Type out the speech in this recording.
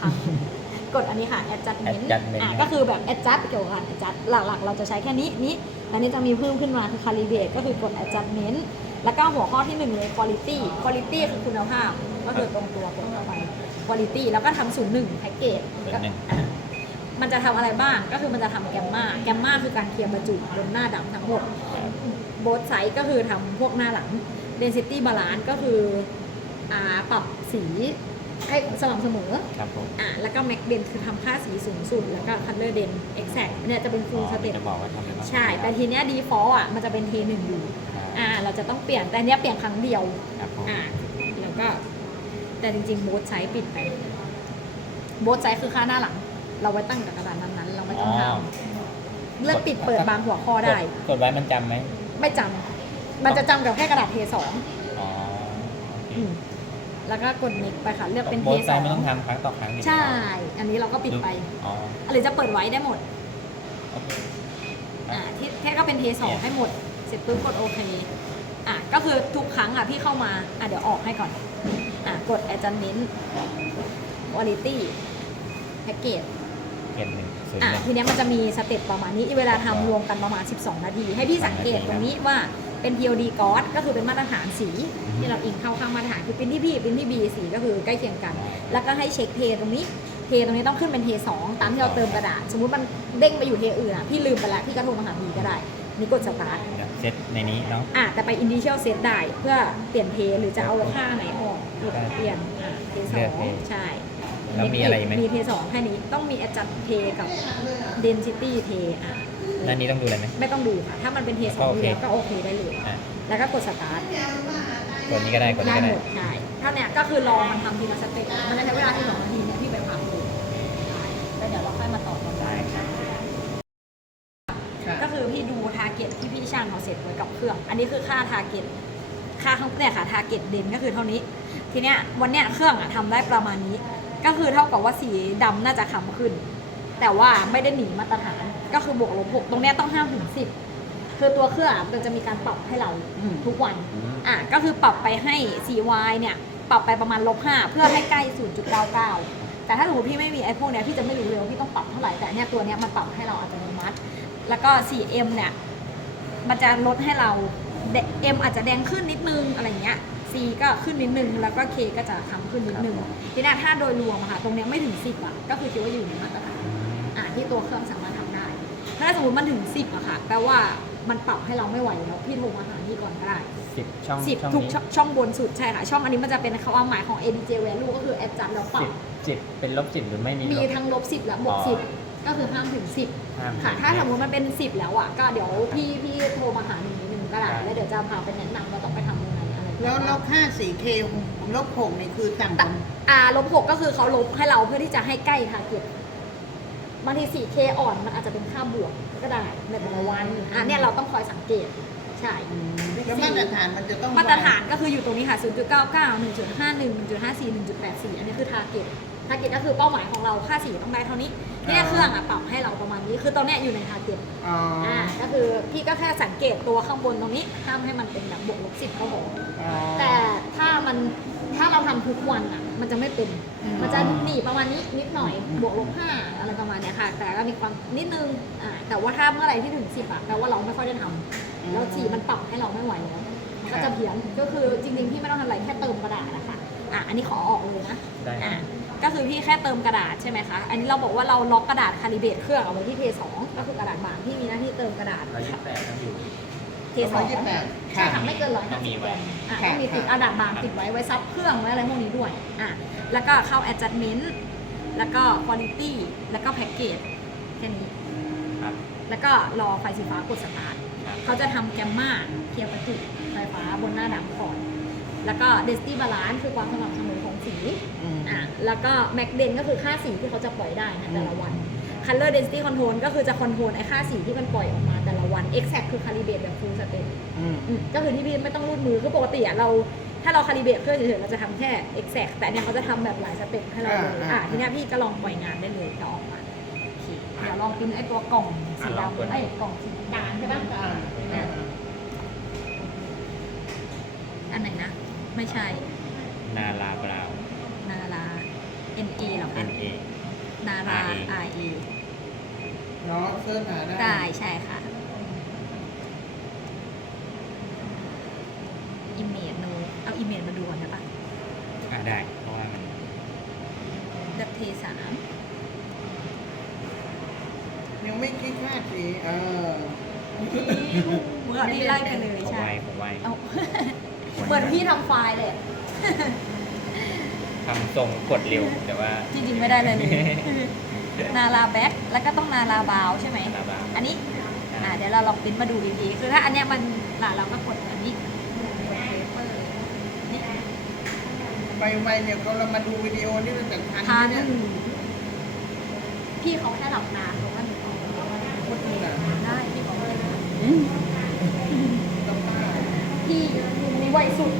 ครั้งกดอันนี้ค่ะ adjustment adjustment อะนะครับก็คือแบบ adjust เกี่ยวกับการ adjust หลักๆ เราจะใช้แค่นี้นี้อันนี้จะมีเพิ่มขึ้นมาคือ calibrate ก็คือกด adjustment แล้วก็หัวข้อที่หนึ่งเลย quality quality คือคุณภาพ ก็คือตรงตัวกดเข้าไป quality แล้วก็ทำศูนย์หนึ่งแพ็กเกจศูนย์หนึ่งมันจะทำอะไรบ้าง ก็คือมันจะทำแกมมาแกมมาคือการเคลียร์ประจุบนหน้าดำทั้งหมด โบสไซส์ก็คือทำพวกหน้าหลัง density balance ก็คืออ่าปรับสี ให้สม่ำเสมอครับผมอ่าแล้วก็ max den คือทำค่าสีสูงสุด แล้วก็ color den exact เนี่ยจะเป็น full อ๋อ step จะบอกว่าทำอะไรบ้างใช่ แต่ทีเนี้ย default อะมันจะเป็น T หนึ่งอยู่อ่าเราจะต้องเปลี่ยนแต่อันเนี้ยเปลี่ยนครั้งเดียวครับผมอ่าแล้วก็ แต่จริงๆโบสไซส์ปิดไปโบสไซส์คือค่าหน้าหลัง เราไว้ตั้งกับกระดานนั้นๆเราไม่ต้องทำเลือกปิดเปิดบางหัวข้อได้กกดไว้มันจำไหมไม่จำมันจะจำกับแค่กระดาษ T2 อ๋อโอเคอืม แล้วก็กด next ไปค่ะเลือกเป็นโบส T2 ไซด์ไม่ต้องทำครั้งต่อครั้งใช่ อันนี้เราก็ปิดไป อ๋อหรือจะเปิดไว้ได้หมด โอเค อ่าที่แค่ก็เป็น T2 ให้หมด เสร็จปุ๊บกดโอเคอะก็คือทุกครั้งอะพี่เข้ามาอะเดี๋ยวออกให้ก่อนอะกด adjustment quality package เกณฑ์หนึ่ง ศูนย์อะหนึ่งทีเนี้ยมันจะมีสเต็ปประมาณนี้เวลาทำรวมกันประมาณ 12 นาที ให้พี่สังเกตตรงนี้ว่าเป็น POD g o d ก็คือเป็นมาตรฐานสีที่เราอิงเข้าข้างมาตรฐานคือปริ้นที่พี่ปริ้นที่ B สีก็คือใกล้เคียงกัน แล้วก็ให้เช็คเทตรงนี้ เทตรงนี้ต้องขึ้นเป็นเทสองตามที่เราเติมกระดาษ สมมุติมันเด้งไปอยู่เทอื่นอะพี่ลืมไปแล้วพี่ก็โทรมาหาบีก็ได้ นี่กดสตาร์ทเดี๋ยวเซตในนี้เนาะ อะแต่ไป initial set ได้เพื่อเปลี่ยนเทหรือจะเอาค่าไหนออกกดเปลี่ยนอะเทสเลืออกงเท ใช่ แล้วมีอะไรอีกไหม มีเทสองแค่นี้ต้องมี adjust เทกับ density เทอะแล้วนี้ต้องดูอะไรไหม ไม่ต้องดูค่ะ ถ้ามันเป็นเทสองอยู่แล้วก็โอเคได้เลย อะ แล้วก็กดสตาร์ทกดนี้ก็ได้กดนี้ได้ก็หได้มดใช่ถ้าเนี้ยก็คือรอมันทำทีละสเต็ปมันจะใช้เวลาที่สองนาทีเนี่ยพี่ไปพักดูแล้วเดี๋ยวเราค่อยมาต่อตอนท้ายก็คือพี่ดูทาร์เก็ตที่พี่ช่างเขาเสร็จไว้กับเครื่อง อันนี้คือค่าทาร์เก็ตค่าข้างเนี่ยค่ะทาร์เก็ตเด่นก็คือเท่านี้ ทีเนี้ยวันเนี้ยเครื่องอะทำได้ประมาณนี้ ก็คือเท่ากับว่าสีดำน่าจะคำขึ้น แต่ว่าไม่ได้หนีมาตรฐาน ก็คือบวกลบหกตรงเนี้ยต้องห้าถึงสิบคือตัวเครื่องอะมันจะมีการปรับให้เราทุกวันอืมอะก็คือปรับไปให้ CY เนี่ย ปรับไปประมาณลบ5เพื่อให้ใกล้ 0.99 แต่ถ้าสมมติพี่ไม่มีไอ้พวกเนี้ยพี่จะไม่รู้เลยว่าพี่ต้องปรับเท่าไหร่แต่อันเนี้ยตัวเนี้ยมันปรับให้เราอัตโนมัติ แล้วก็ 4M เนี่ย มันจะลดให้เรา M อาจจะแดงขึ้นนิดนึงอะไรเงี้ย C ก็ขึ้นนิดนึงแล้วก็ K ก็จะคำขึ้นนิดนึงทีนี้ถ้าโดยรวมอะค่ะตรงเนี้ยไม่ถึง 10อะก็คือคิดว่าอยู่ในมาตรฐานอ่าที่ตัวเครื่องสามารถทำได้ ถ้าสมมติมันถึง 10อะค่ะแปลว่ามันปรับให้เราไม่ไหวแล้วพี่โทรมาหาพี่ก่อนก็ได้ สิบช่องสิบช่องทุกนี้ช่องช่องบนสุดใช่ค่ะ ช่องอันนี้มันจะเป็นความหมายของ ADJ value ก็คือ adjust แล้วปรัสิบบสิบเป็นลบสิบหรือไม่มีมีลบ ทั้งลบสิบและบวกอ๋อสิบก็คือห้ามถึงสิบห้ามค่ะถึงถ้าสมมติมันเป็นสิบแล้วอะ ก็เดี๋ยวพี่พี่โทรมาหาหนึ่งหนึ่งก็ได้ได้แล้วเดี๋ยวจะพาไปแนะนำว่าต้องไปทำยังไงอะไร แล้วแล้วค่า 4K ลบ6นี่คือต่ำกว่าอ่าลบหกก็คือเขาลบให้เราเพื่อที่จะให้ใกล้ทาร์เก็ตบางที 4K อ่อนมันอาจจะเป็นค่าบวกก็ได้ในแต่ละวันอะเนี่ยเราต้องคอยสังเกตใช่แล้วมาตรฐานมันจะต้องมาตรฐานก็คืออยู่ตรงนี้ค่ะ0.99 1.51 1.54 1.84 อันนี้คือ target target ก็ คือเป้าหมายของเราค่าสีต้องได้เท่านี้เนี่ยเครื่องอะปรับให้เราประมาณนี้ คือตอนเนี้ยอยู่ใน target อ๋อออ่าก็คือพี่ก็แค่สังเกตตัวข้างบนตรงนี้ห้ามให้มันเป็นแบบบวกลบสิบก็พออ๋อแต่ถ้ามันถ้าเราทำทุกวันอะมันจะไม่เป็น อืม มันจะหนีประมาณนี้นิดหน่อยบวกลบห้าอะไรประมาณเนี้ยค่ะ แต่ก็มีความนิดนึงอ่าแต่ว่าถ้าเมื่อไหร่ที่ถึงสิบอะแปลว่าเราไม่ค่อยได้ทำแล้วสีมันปรับให้เราไม่ไหวแล้วมันก็จะเพี้ยนก็คือจริงๆพี่ไม่ต้องทำอะไรแค่เติมกระดาษนะคะอะอันนี้ขอออกเลยนะได้อะ ก็คือพี่แค่เติมกระดาษใช่ไหมคะ อันนี้เราบอกว่าเราล็อกกระดาษคาลิเบรตเครื่องเอาไว้ที่เทสองก็คือกระดาษบางที่มีหน้าที่เติมกระดาษร้อยยี่สิบแปดต้องอยู่ เทสองร้อยยี่สิบแปดใช่ค่ะไม่เกินร้อยต้ห้าองมีสิบไว้อะค่ะต้องมีติดค่ะกระดาษบางติดไว้ไว้ซับเครื่องไว้อะไรพวกนี้ด้วยอะแล้วก็เข้า adjustment แล้วก็ quality แล้วก็ package แค่นี้ ครับ แล้วก็รอไฟสีฟ้ากดสตาร์ทครับเขาจะทำแกมมาเคลียร์ประจุไฟฟ้าบนหน้าดำก่อน แล้วก็เดสตี้บาลานซ์คือความสม่ำเสมอของสีอืมอะแล้วก็แม็กเดนก็คือค่าสีที่เขาจะปล่อยได้นะแต่ละวัน Color Density Control ก็คือจะคอนโทรลไอ้ค่าสีที่มันปล่อยออกมาแต่ละวัน Exact คือ Calibrate แบบ full step อืมอืมก็คือที่พี่ไม่ต้องรูดมือคือปกติอะเราถ้าเรา Calibrate เครื่องเฉยๆเราจะทำแค่ Exact แต่เนี่ยเขาจะทำแบบหลายสเต็ปให้เราเลยอ่าอะอ่าทีเนี้ยพี่ก็ลองปล่อยงานได้เลยจะออกมาโอเคเดี๋ยวลองพิมพ์ไอ้ตัวกล่องสีอะลองกดดำไอ้กล่องสีดำใช่ปะอ่าอ่าอันไหนนะ ไม่ใช่ นาลาบราว นารา N A เหรอคะ N A นารา RA R A เนาะเสิร์ชหาได้ได้ใช่ค่ะ อิมเมจโนเอาอิมเมจมาดูก่อนได้ปะอ่าได้ เพราะว่ามันดับเทสามยังไม่คิดค่าสีเออเหมือนที่ไล่ไปเลยของใช่ ไวของไวเอา เหมือนพี่ทำไฟล์เลย ทำทรงกดเร็วแต่ว่า จริงๆไม่ได้เลยเลยนาราแบ็คแล้วก็ต้องนาราบาวใช่ไหม นาราบาว อันนี้ อ่าเดี๋ยวเราลองปริ้นมาดูดีๆคือถ้าอันเนี้ยมันอะเราก็กดอันนี้กดเปเปอร์นี่ไปไวเนี่ยเขาเรามาดูวิดีโอนี่มันจะทันทานไหมเนี่ยพี่เขาแค่หลับตาเขาว่าหนูออกพูดถึงอะได้พี่เขาก็เลยต้องมา พี่ไวสุด